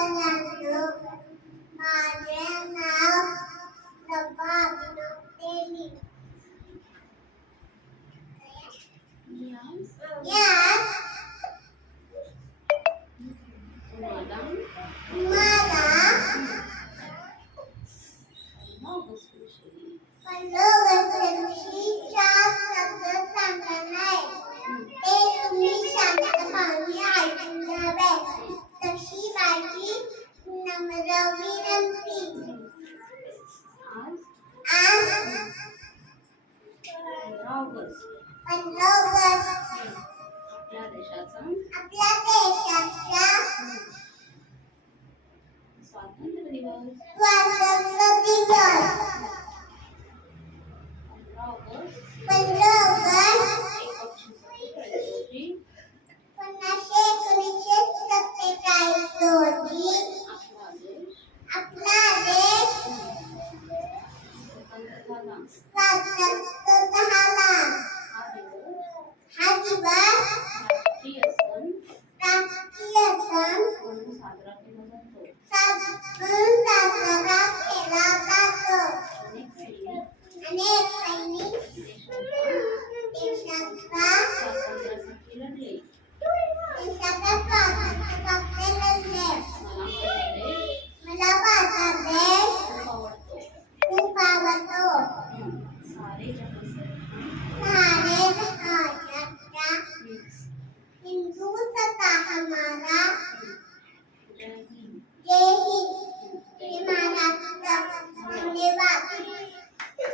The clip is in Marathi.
सगळ्यांना माझे नाव प्रभा अभिनव तेली. Yes. मला पल्लवशी शब्द सांगणार आहे. ते तुम्ही शांतपणे ऐकून घ्यावे. तशी माझी नम्र विनंती. आज 15 ऑगस्ट आपल्या देशाचा स्वातंत्र्य दिवस.